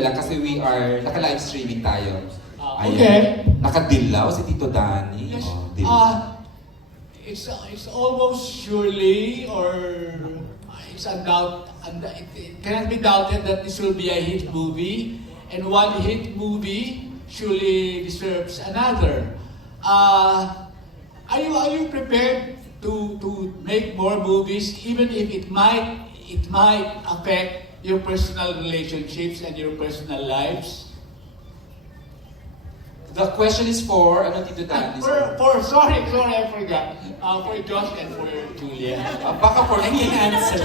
lang kasi we are naka-live streaming tayo. Okay. Nakadilaw si Tito Danny. Yes. Oh, dilaw. It's almost surely, or it's it cannot be doubted that this will be a hit movie, and one hit movie surely deserves another. Are you prepared to make more movies, even if it might affect your personal relationships and your personal lives? The question is for, ano Tito Danny? Sorry, I forgot. For Josh and for Julia. Baka for I me. can answer.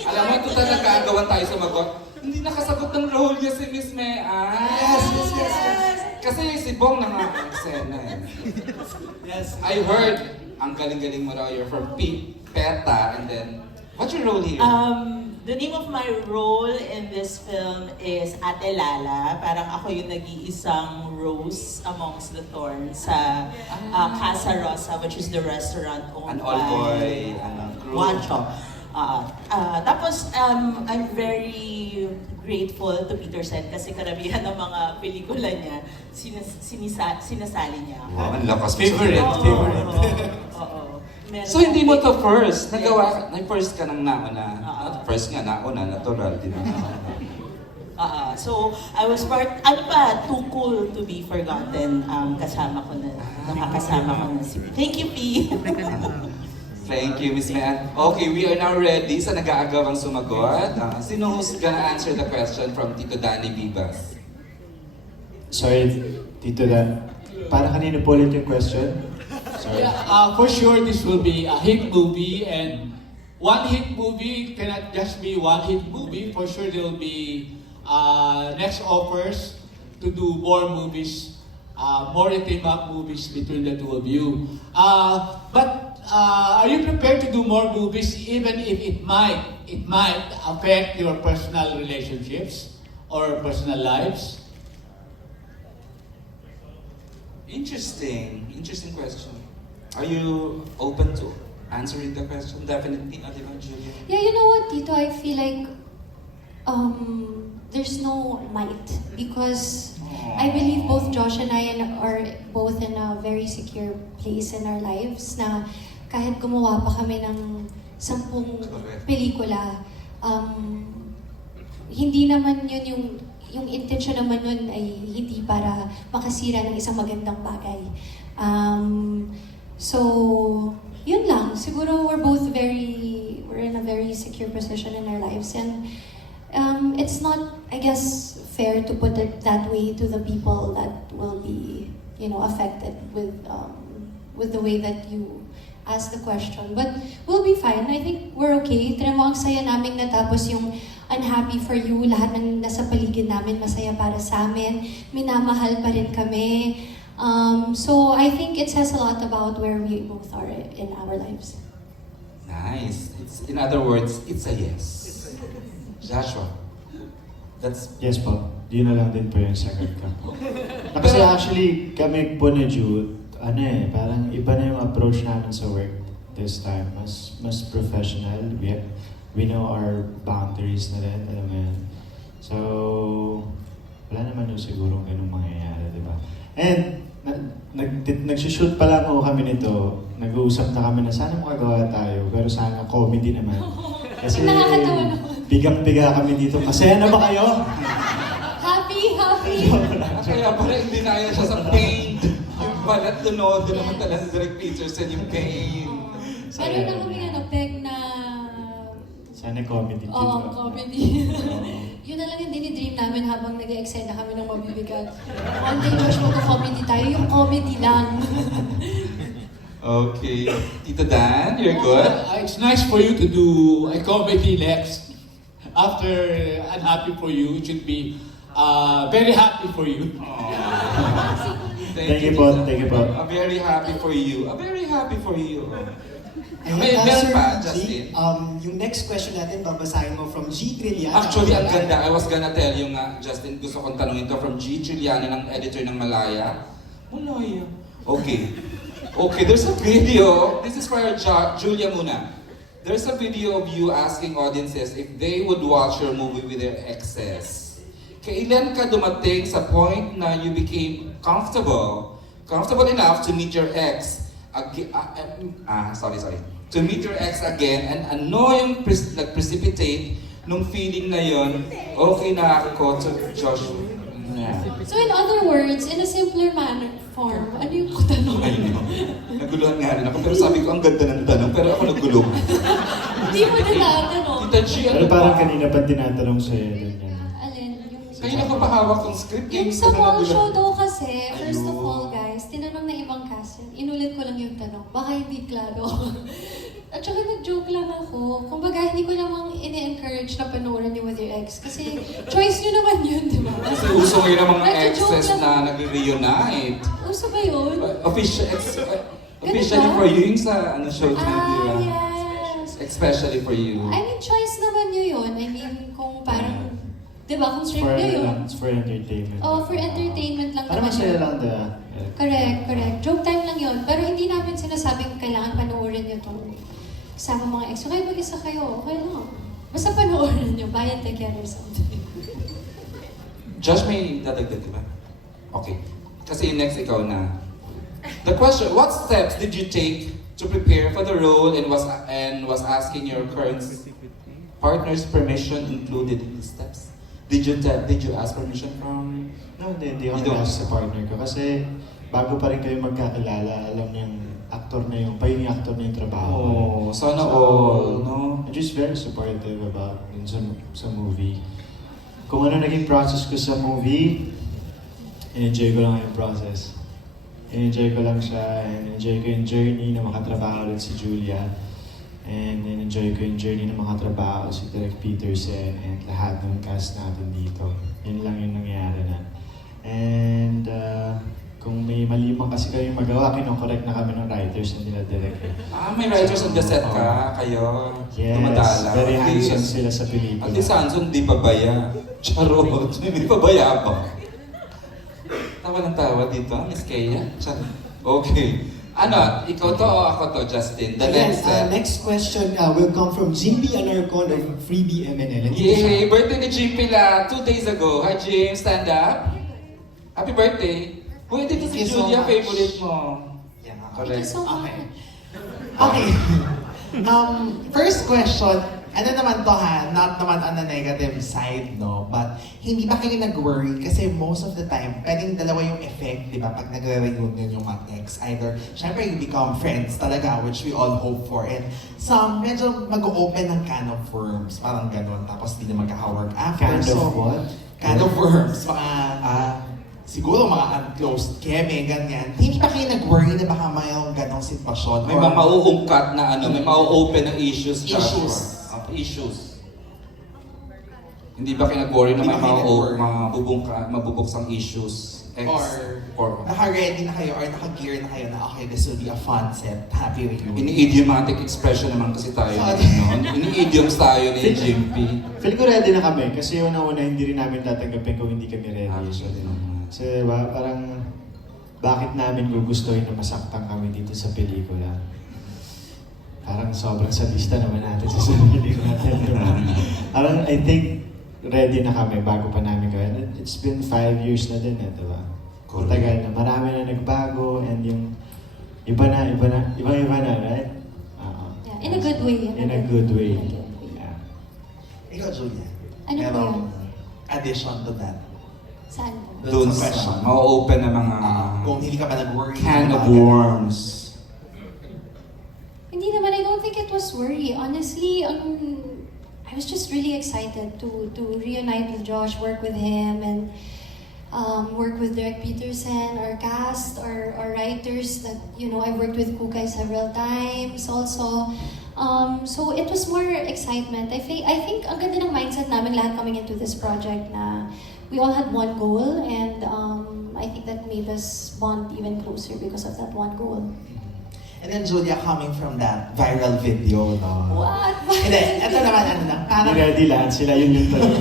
Alam mo, ito talaga agawan tayo sumagot. Hindi nakasagot ng role niya si Miss Mea. Yes. Kasi si Bong naka-eksena eh. Yes. I heard, ang galing-galing mo raw, you're from PETA, and then, what's your role here? The name of my role in this film is Ate Lala. Parang ako yung nag-iisang rose amongst the thorns sa Casa Rosa, which is the restaurant owned An all-boy crew. Juancho. Tapos, I'm very grateful to Peter Sen kasi karamihan ng mga pelikula niya, sinasali niya. Wow, ang lakas mo sa Favorite. Oo. Meron So hindi mo to akong- first, first ka nang nauna. First nga, nauna, natural, di ba? So, I was too cool to be forgotten. Nakakasama ko na si Thank you, P. Thank you, Miss Mean. Okay, we are now ready sa nag-aagawang sumagot. Sino who's gonna answer the question from Tito Danny Vivas? Sorry, Tito Dan. Para kanina po ulit yung question? Sorry. Yeah, for sure this will be a hit movie, and one hit movie cannot just be one hit movie. For sure there will be next offers to do more movies, more team-up movies between the two of you. But are you prepared to do more movies even if it might affect your personal relationships or personal lives? Interesting question. Are you open to answering the question? Definitely, di ba, Julia? Yeah, you know what, Tito? I feel like there's no might because I believe both Josh and I are both in a very secure place in our lives na kahit gumawa pa kami ng 10 pelikula, hindi naman yun yung intention naman nun ay hindi para makasira ng isang magandang bagay. So, yun lang. Siguro we're in a very secure position in our lives, and it's not, I guess, fair to put it that way to the people that will be, affected with the way that you ask the question. But we'll be fine. I think we're okay. Tignan mo, ang saya naming natapos yung Unhappy for You. Lahat ng nasa paligid namin masaya para sa amin. Minamahal pa rin kami. So I think it says a lot about where we both are in our lives. Nice. In other words, it's a yes. Joshua. Yes po. Yun na lang din po yung sagot ko. Kasi actually, kami po ni Jude, parang iba na yung approach namin sa work this time. Mas professional. We know our boundaries na rin, alam mo yan. So, wala naman yung sigurong ganung mangyayari, di ba? And, nag-shoot pa lang ako kami nito, nag-uusap na kami na sana makagawa tayo, pero sana comedy naman. Kasi, Nakakatawa naman. bigang-biga kami dito. Masaya na ba kayo? Happy! Kaya pala hindi naya siya sa pain. Yung balat doon naman talaga si Direk Peterson yung pain. Meron na kami peg na Sana comedy. comedy. Yun na lang yung dinidream namin habang nag-e-eksena kami ng mabibigat. One day, Josh, mag-comedy tayo. Yung comedy lang. Okay. Tito Dan, you're good? It's nice for you to do a comedy next. After Unhappy for You, it should be very happy for you. Thank you po. A very happy for you. A very happy for you. Ayun, Meron Sir pa, G, Justin? yung next question natin, babasahin mo from G. Trillian. Actually, ang ganda. I was gonna tell you nga, Justin, gusto kong tanongin to from G. Giuliani, ng editor ng Malaya. Okay, there's a video. This is for Julia muna. There's a video of you asking audiences if they would watch your movie with their exes. Kailan ka dumating sa point na you became comfortable enough to meet your ex to meet your ex again, and ano yung nag-precipitate nung feeling na yon? Okay na ako to Josh. Yeah. So in other words, in a simpler form, ano yung tanong? I know. Naguluhan nga rin ako, pero sabi ko ang ganda ng tanong, pero ako nagulo. Hindi mo tinatanong. Tita G, Pero ano parang ba? kanina pa tinatanong sa'yo din yan. Alin? Yung Kanina ko pa hawak ng script. Yung eh, sa kasi mall nagulat. show daw kasi, first of Ayun. all guys, tinanong na ibang cast yun. Inulit ko lang yung tanong. Baka hindi klaro. At saka nag-joke lang ako. Kumbaga, hindi ko namang ini-encourage na panoorin niyo with your ex. Kasi choice niyo naman yun, di ba? Kasi uso ngayon ang mga Nagjo-joke exes lang. na nag-reunite. Uso ba yun? Officially ba? for you yung sa Showtime, di ba? Yes. Especially for you. I mean, choice naman niyo yun. I mean, kung parang, di ba, kung straight For, niyo yun. it's for entertainment. Oh, for entertainment lang Para naman masaya yun. lang da. Correct. Joke time lang yun. Pero hindi namin sinasabing kailangan panoorin nyo itong kasama mga ex. Okay, mag-isa kayo. Okay lang. Basta panoorin nyo. Buy it together something. Josh, may dadagdag, di ba? Okay. Kasi yung next ikaw na. The question, what steps did you take to prepare for the role and was asking your current partner's permission included in the steps? Did you ask permission from... No, hindi You ako don't? nasa sa partner ko. Kasi bago pa rin kayo magkakilala, alam niyang actor na yung, payong actor na yung trabaho. Oh, sana all, no? I'm just very supportive about yun sa movie. Kung ano naging process ko sa movie, enjoy ko lang yung process. Enjoy ko lang siya, and enjoy ko yung journey na makatrabaho ulit si Julia. And enjoy ko yung journey na makatrabaho si Derek Peterson and lahat ng cast natin dito. Yun lang yung nangyari na. And kung may mali man kasi kayong magawa, kinokorek na kami ng writers na nila Derek. May writers on the set ka, kayo. Yes, Tumadala. very At least- handsome sila sa pelikula. At least Hanson, di pa baya. Charot, hindi pa baya pa. Tawa ng tawa dito, Miss Kaya. Charot. Okay. Ano, ikaw to o ako to, Justin? The Again, next step. next question will come from Jimmy Anarcon of Freebie MNL. And Yay! Birthday ni Jim Pila 2 days ago. Hi Jim, stand up. Happy birthday. Uy, dito Thank si you so Julia, much. favorite mo. Yeah. Thank you Correct. so much. Okay. First question, ano naman to ha, not naman on the negative side, no? But hindi ba kayo nag-worry? Kasi most of the time, pwedeng dalawa yung effect, di ba? Pag nagre-reunion yung mga ex. Either, syempre you become friends talaga, which we all hope for. And some, medyo mag-open ng can of worms, parang ganun. Tapos di na magkaka-work after. Kind of what? Can of worms, mga, siguro mga unclosed keme, ganyan. Hindi ba kayo nag-worry na baka mayroong ganong sitwasyon? May Or- mga mauungkat na ano, may mau-open na issues. Joshua. Issues. Issues. Hindi ba kayo nag-worry na Hindi may ba kayo nag-worry? mabubuksang issues? Or naka-ready na kayo or naka-gear na kayo na okay, this will be a fun set. Happy with you. Ini-idiomatic expression naman kasi tayo. Sorry. No? Ini-idioms tayo ni Jim P. Feel ko ready na kami kasi una-una hindi rin namin tatanggapin kung hindi kami ready. Actually naman. Kasi diba, parang bakit namin gugustuhin na masaktan kami dito sa pelikula? Parang sobrang sadista naman natin sa sarili natin. Diba? Parang I think ready na kami bago pa namin gawin. It's been 5 years na din diba? Correct. Tagal na. Marami na nagbago and yung iba na, right? Yeah, in a good way. In a good way. In a good way. Yeah. Ikaw, Julia. Ano po Merong yun? addition to that. Saan po? Doon Sa sa question. mau-open na mga Kung hindi ka pa nag-worry. can na of mga- worms. Hindi naman, I don't think it was worry. Honestly, I was just really excited to reunite with Josh, work with him, and work with Derek Peterson, our cast, our writers that, I worked with Kukay several times also. So it was more excitement. I think ang ganda ng mindset namin lahat coming into this project na we all had one goal, and I think that made us bond even closer because of that one goal. And then Julia, coming from that viral video, no? What? Hindi, ito naman, ano lang, parang... Hindi ready lahat sila, yun yung tanong.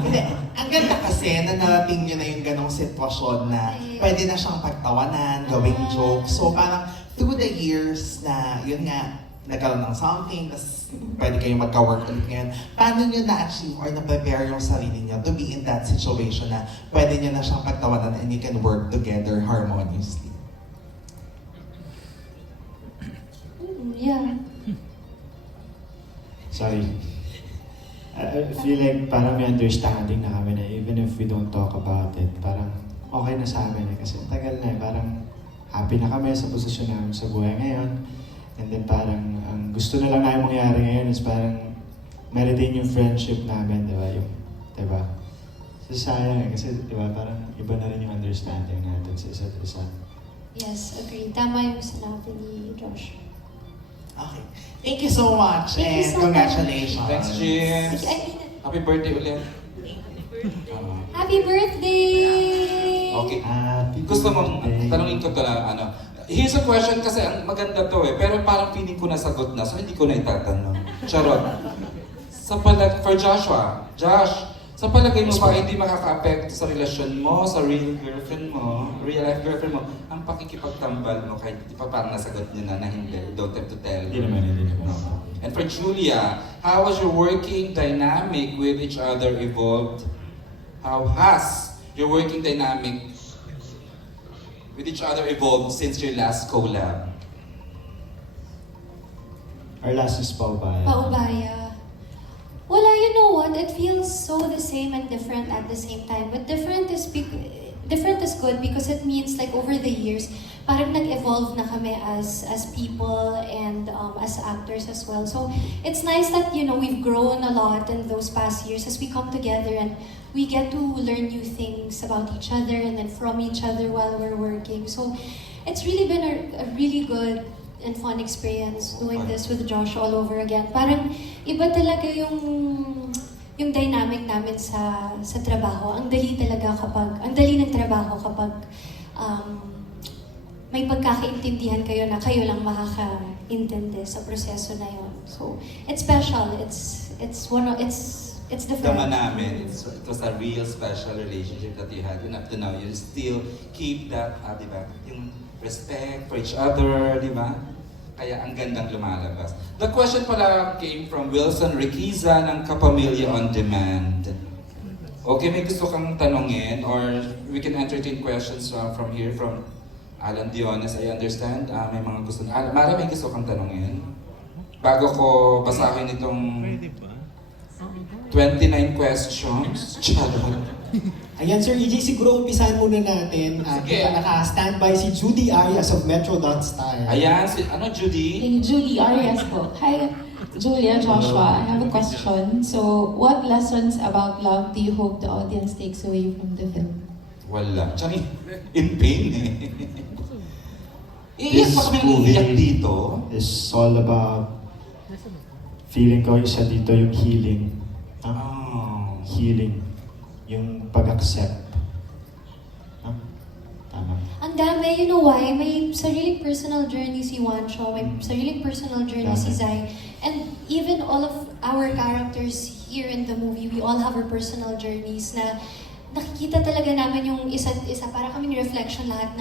Hindi, ang ganda kasi na narating nyo na yung ganong sitwasyon na pwede na siyang pagtawanan, gawing joke. So parang through the years na, yun nga, nagkaroon ng something, tas pwede kayong magka-work ulit ngayon. Paano nyo na-achieve or na-prepare yung sarili nyo to be in that situation na pwede nyo na siyang pagtawanan and you can work together harmoniously? Yeah. Sorry. I feel like parang may understanding na kami na even if we don't talk about it, parang okay na sa amin eh. Kasi tagal na eh, parang happy na kami sa posisyon namin sa buhay ngayon. And then parang ang gusto na lang namin mangyari ngayon is parang ma-retain yung friendship namin, di ba? Di ba? So sayang eh, kasi di ba parang iba na rin yung understanding natin sa isa't isa. Yes, agree. Tama yung sinabi ni Josh. Okay. Thank you so much Thank you and so much. congratulations. Thanks, James. Ay, Happy birthday ulit. happy birthday! Okay. Happy Gusto mong, birthday. tanongin ko to lang, ano. Here's a question kasi ang maganda to eh, pero parang feeling ko nasagot na, so hindi ko na itatanong. Charot. For Joshua, Josh, sa palagay mo ba hindi makaka-apekto sa relasyon mo, sa real girlfriend mo, real life girlfriend mo, ang pakikipagtambal mo kahit di pa parang nasagot niya na hindi, don't have to tell. Hindi naman. No. And for Julia, how was your working dynamic with each other evolved? How has your working dynamic with each other evolved since your last collab? Our last is Paubaya. Paubaya. Wala, you know what? It feels so the same and different at the same time. But different is good because it means like over the years, parang nag-evolve na kami as people and as actors as well. So it's nice that, you know, we've grown a lot in those past years as we come together and we get to learn new things about each other and then from each other while we're working. So it's really been a really good and fun experience doing this with Josh all over again. Parang iba talaga yung dynamic namin sa trabaho. Ang dali ng trabaho kapag may pagkakaintindihan kayo na kayo lang makakaintindi sa proseso na yon. So it's special. It's different. Tama namin, it was a real special relationship that you had and up to now you still keep that, di ba? Yung respect for each other, di ba? Kaya ang gandang lumalabas. The question pala came from Wilson Riquiza ng Kapamilya On Demand. Okay, may gusto kang tanongin or we can entertain questions from here from Alan Diones, I understand. May mga gusto na. Mara, may gusto kang tanongin? Bago ko basahin itong 29 questions. Charot. Ayan, Sir EJ, siguro umpisahan muna natin. Sige. Naka-standby si Judy Arias of Metro.Style. Ayan, Judy? Julie Arias po. Hi, Julia, Joshua. I have a question. So, what lessons about love do you hope the audience takes away from the film? Wala. Tsaka in pain eh. Iiyak This pa kami iiyak movie dito. is all about feeling ko isa dito yung healing. Oh. Healing. Yung pag-accept. Tama. Ang dami, you know why? May sariling personal journey si Juancho, may sariling personal journey si Zai. And even all of our characters here in the movie, we all have our personal journeys na nakikita talaga namin yung isa't isa. Para kaming reflection lahat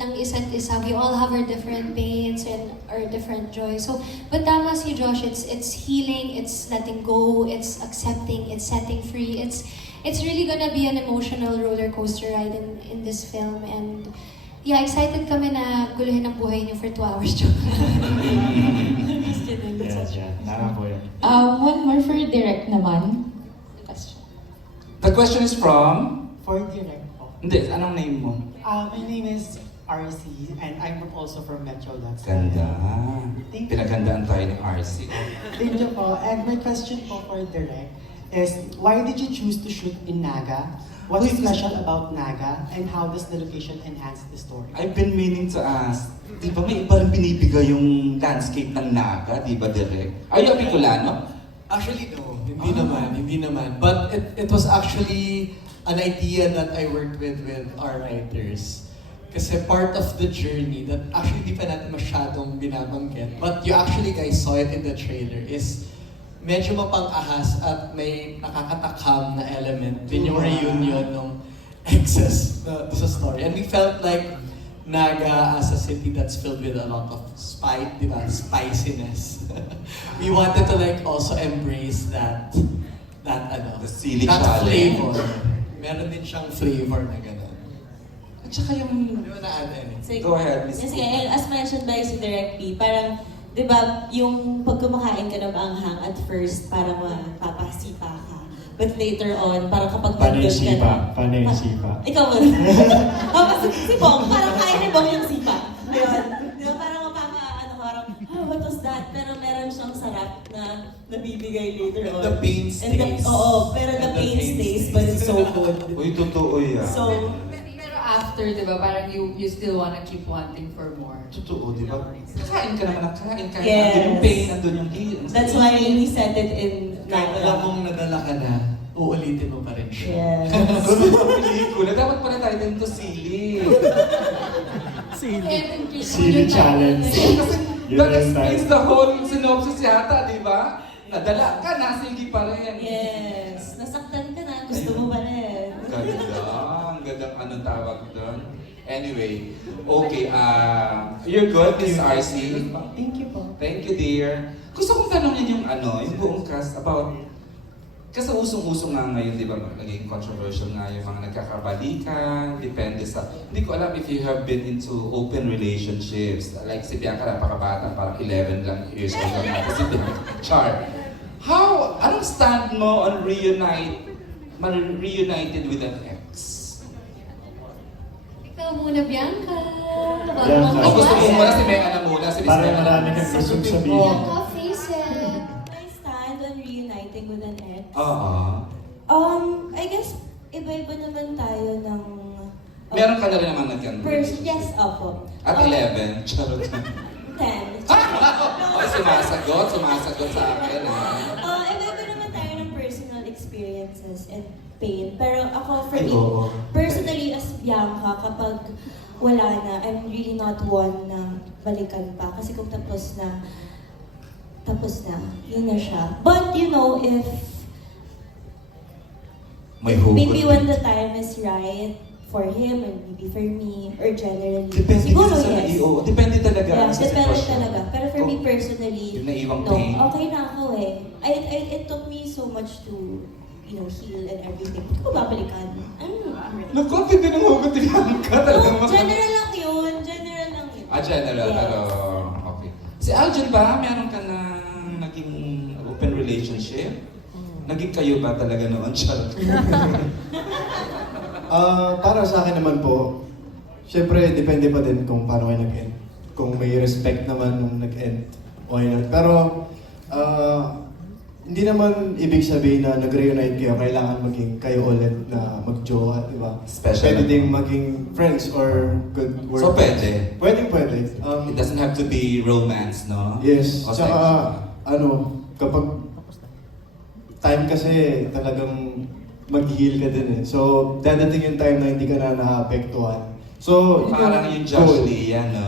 ng isa't isa. We all have our different pains and our different joys. So, but tama si Josh, it's healing, it's letting go, it's accepting, it's setting free. It's really gonna be an emotional roller coaster ride in this film. And yeah, excited kami na guluhin ang buhay niyo for 2 hours. Just kidding. Yes, yeah. Tama po yun. One more for Direk naman. Question. The question is from... For direct po. Hindi, anong name mo? My name is RC and I'm also from Metro.Style. Ganda. Thank you. Pinagandaan tayo ng RC. Thank you po. And my question po for direct is, why did you choose to shoot in Naga? What's special about Naga and how does the location enhance the story? I've been meaning to ask, di ba may iba rin binibigay yung landscape ng Naga, di ba, Direk? Are you a Bicolano? Actually, no. Hindi naman. But it was actually an idea that I worked with our writers. Kasi part of the journey that actually di pa natin masyadong binabanggit, but you actually guys saw it in the trailer, is medyo mapang-ahas at may nakakatakam na element din yung reunion ng exes sa story. And we felt like Naga as a city that's filled with a lot of spiciness. We wanted to like also embrace that The sili that challenge. flavor. Meron din siyang flavor na gano'n. At saka yung... Di ba na-add any? Sige. Go ahead, Miss. Yes, and as mentioned by si Direk P, parang, di ba, yung pag kumakain ka ng anghang at first, parang mapapasipa ka. But later on, parang kapag nandun ka na... Panay sipa. Ikaw mo. Si Bong, parang kain ni Bong yung sipa. Ayun. Di ba, parang parang, what was that? Pero meron siyang sarap na nabibigay later on. The pain stays. Oo, pero the pain stays, but it's so good. Uy, totoo yan. So, Pero after, di ba, parang you still wanna keep wanting for more. Totoo, di ba? Kain ka naman ng kain. Kahit Yes. andun yung pain, andun yung heal. that's why we set it in Kahit alam mong nadala ka na, uulitin mo pa rin siya. Yes. Ganun ba pelikula? Dapat pala tayo din to sili. Sili challenge. Yun That yung explains time. the whole synopsis yata, di ba? Nadala ka, nasigi pa rin. Yes. Nasaktan ka na, gusto mo ba rin? Ganda. Ang gandang anong tawag doon. Anyway, okay. You're good, Miss RC. Thank you po. Thank you, dear. Gusto kong tanongin yung yung buong cast about, kasi usong-usong nga ngayon, di ba, naging controversial nga yung mga nagkakabalikan, depende sa, hindi ko alam if you have been into open relationships. Like si Bianca, napakabata, parang 11 lang years old lang natin si Bianca. Char. Anong stand mo on reunited with an ex? Ikaw muna, Bianca. Bianca. O gusto mo muna si Mega na muna, si Miss Parang Mega marami na. kang gustong sabihin. Bianca, face it. I stand on reuniting with an ex. Oo. I guess, iba-iba naman tayo ng... Meron ka na rin naman nagkan. Yes, opo. At 11, charot. 10. Ay, sumasagot sa akin ha. Iba-iba naman tayo ng personal experiences and pain. Pero ako, for me, Oo. personally as Bianca, kapag wala na, I'm really not one na balikan pa. Kasi kung tapos na, yun na siya. But you know, if May hugot. maybe when the time is right for him and maybe for me, or generally, Depende siguro kasi sa yes. Depende talaga Yeah, sa depende sitwasyon. talaga. Pero for me personally, Yung naiwang no, pain. okay na ako eh. It took me so much to, heal and everything. Hindi ko babalikan. Nag-confident ng hugot ni Bianca talaga. No, general lang yun. General lang yun. General, Yes. pero okay. Si Aljon ba, meron ka na naging open relationship? Naging kayo ba talaga noon? Charot. Para sa akin naman po, syempre depende pa din kung paano kayo nag-end. Kung may respect naman nung nag-end, why not? Pero hindi naman ibig sabihin na nag-reunite kayo, kailangan maging kayo ulit na mag-jowa, di ba? Special. Pwede ding maging friends or good work. So, pwede? Pwede. It doesn't have to be romance, no? Yes. O Tsaka, sex. kapag time kasi talagang mag-heal ka din eh. So, dadating yung time na hindi ka na naapektuhan. So, yun Parang yung goal. Josh Lee, no?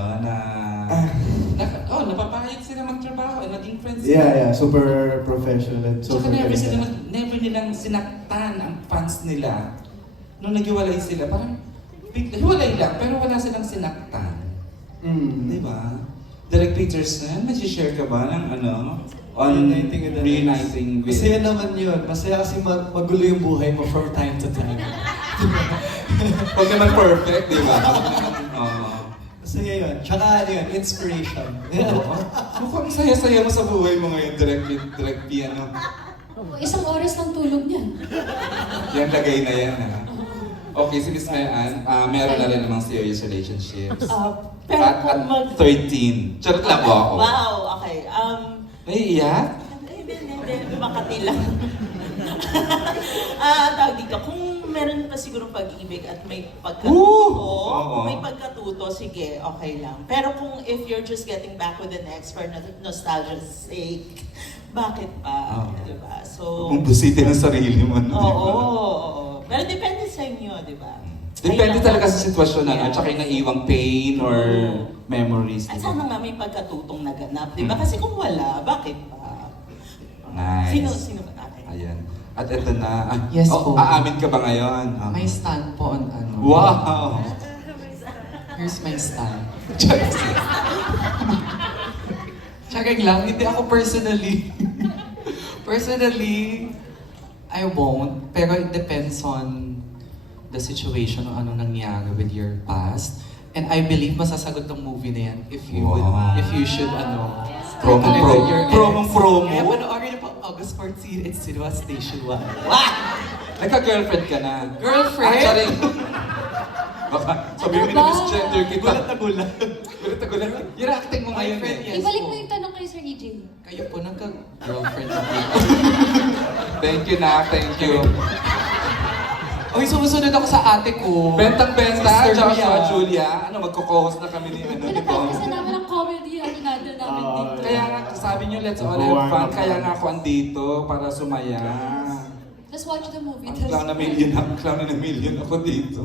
Napapahayag sila magtrabaho, naging friends sila. Yeah. Super professional and Tsaka super never nilang sinaktan ang fans nila. Nung naghiwalay sila, parang hiwalay lang, pero wala silang sinaktan. Di ba? Direk Peterson, may share ka ba ng on reuniting with... Masaya naman yun. Masaya kasi magulo yung buhay mo from time to time. Huwag naman perfect, di ba? Oo. Masaya yun. Tsaka inspiration. Mukhang saya-saya mo sa buhay mo ngayon, Direk P, Isang oras lang tulog niyan. Yan lagay na yan, ha? Okay, si Miss Mayan, meron na rin namang serious relationships. Pero At kung mag... 13. Charot lang ba ako? Wow, okay. Naiiyak? Hindi, Makati lang. Tawag dito, kung meron pa siguro pag-ibig at may pagkatuto, Oo. may pagkatuto, sige, okay lang. Pero kung if you're just getting back with the next for nostalgia's sake, bakit pa? Diba? So, Kung busitin ang sarili mo. no? oo. Pero depende sa inyo, di ba? Depende Ayun talaga lang. sa sitwasyon na, Yeah. at saka yung naiwang pain or memories. At di ba? sana nga may pagkatutong naganap, di ba? Kasi kung wala, bakit pa? Nice. Sino ba natin? Ayan. At ito na. Yes po. Aamin ka ba ngayon? May stand po on ano. Wow! Here's my stand. Charing lang, hindi ako personally. Personally, I won't. Pero it depends on the situation o anong nangyari with your past. And I believe masasagot ng movie na yan if you would, if you should, Promo. Kaya panoorin na po, August 14, it's Cinema Station 1. Nagka-girlfriend ka na. Girlfriend? Actually, baka sabihin mo na misgender kita. Gulat na gulat. Gulat na gulat. Yung acting mo ngayon Boyfriend, eh. yes Ibalik po. mo yung tanong kay Sir EJ. Kayo po nagka-girlfriend na po. Thank you na, thank you. Uy, sumusunod ako sa ate ko. Bentang-benta, Sister Joshua, Julia. Julia. Ano, magko-co-host na kami ni ano, ni Tom. Pinapractice na namin ang comedy, natin dito. Kaya nga, sabi niyo, let's all have fun. Kaya nga ako andito para sumaya. Let's watch the movie. Ang clown na million ako dito.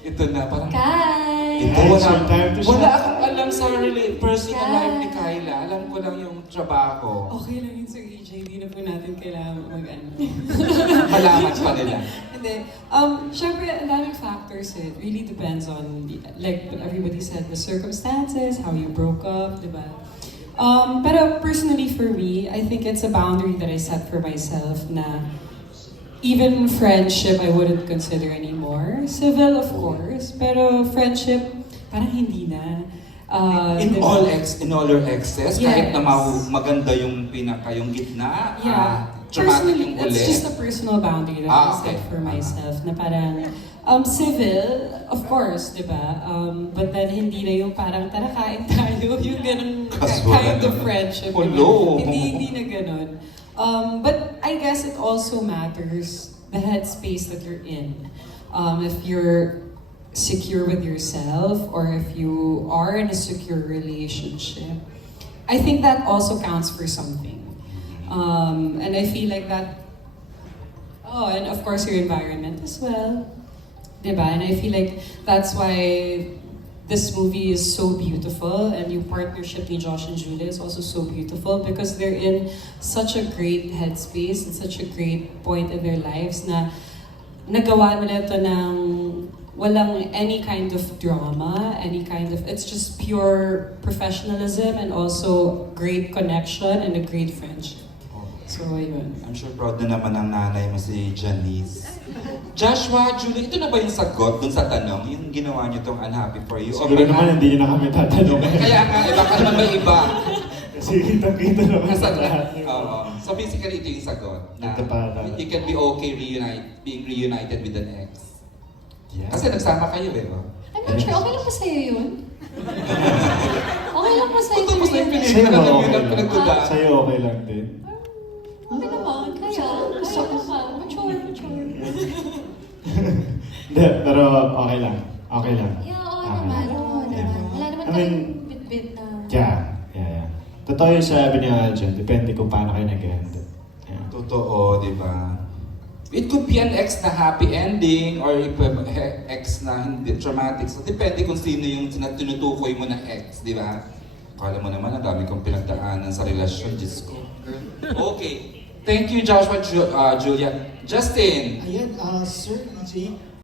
Ito na, parang... Kai! Ito, It's your time to wala shine. akong alam sa personal Kai. life ni Kyla. Alam ko lang yung trabaho. Okay lang yun, Sir EJ. Hindi na po natin kailangan mag-ano. Malaman pa nila. Hindi. Syempre, ang daming factors. It really depends on, like what everybody said, the circumstances, how you broke up, di ba? Pero personally for me, I think it's a boundary that I set for myself na even friendship, I wouldn't consider anymore. Civil, of course. Pero friendship, parang hindi na. In Diba? all your exes, kahit Yes. na maganda yung yung gitna, Yeah. traumatic Personally, yung uli. it's just a personal boundary that I Okay. set for myself na parang civil, of course, di ba? But then hindi na yung parang tara kain tayo, yung ganun Casual kind of naman. friendship. Hello. Hindi na ganun. But I guess it also matters the headspace that you're in. If you're secure with yourself or if you are in a secure relationship, I think that also counts for something. And I feel like that, and of course your environment as well, diba? And I feel like that's why this movie is so beautiful and yung partnership ni Josh and Julia is also so beautiful because they're in such a great headspace and such a great point in their lives na nagawa nila ito ng walang any kind of drama, it's just pure professionalism and also great connection and a great friendship. So, ayun. I'm sure proud na naman ang nanay mo si Janice. Joshua, Julie, ito na ba yung sagot dun sa tanong? Yung ginawa niyo tong unhappy for you? Siguro naman hindi nyo na kami tatanong. Kaya nga, baka naman may iba. Kasi kita-kita naman sa Sagot. lahat. Oo. So basically, ito yung sagot. Na Ito pa. you can be okay being reunited with an ex. Yeah. Kasi nagsama kayo eh. Oh. I'm not sure, okay lang ba sa'yo yun? Okay lang ba sa'yo Kung tapos na yung yun? pinili Sa'yo ka na okay ng lang. pinagdudaan. Sa'yo okay lang din. Okay naman, kaya. Gusto ko naman. Mature. Hindi, pero okay lang. Okay lang. Yeah, oo naman. Oo naman. Wala naman I mean, kaming bit-bit na... Yeah. Totoo yung sabi ni Aljan, depende kung paano kayo nag-end. Yeah. Totoo, di ba? It could be an ex na happy ending or ex na hindi traumatic. So depende kung sino yung tinutukoy mo na ex, di ba? Kala mo naman, ang dami kong pinagdaanan sa relasyon, Diyos ko. Okay. Thank you, Joshua, Julia. Justin! Ayan, Sir EJ,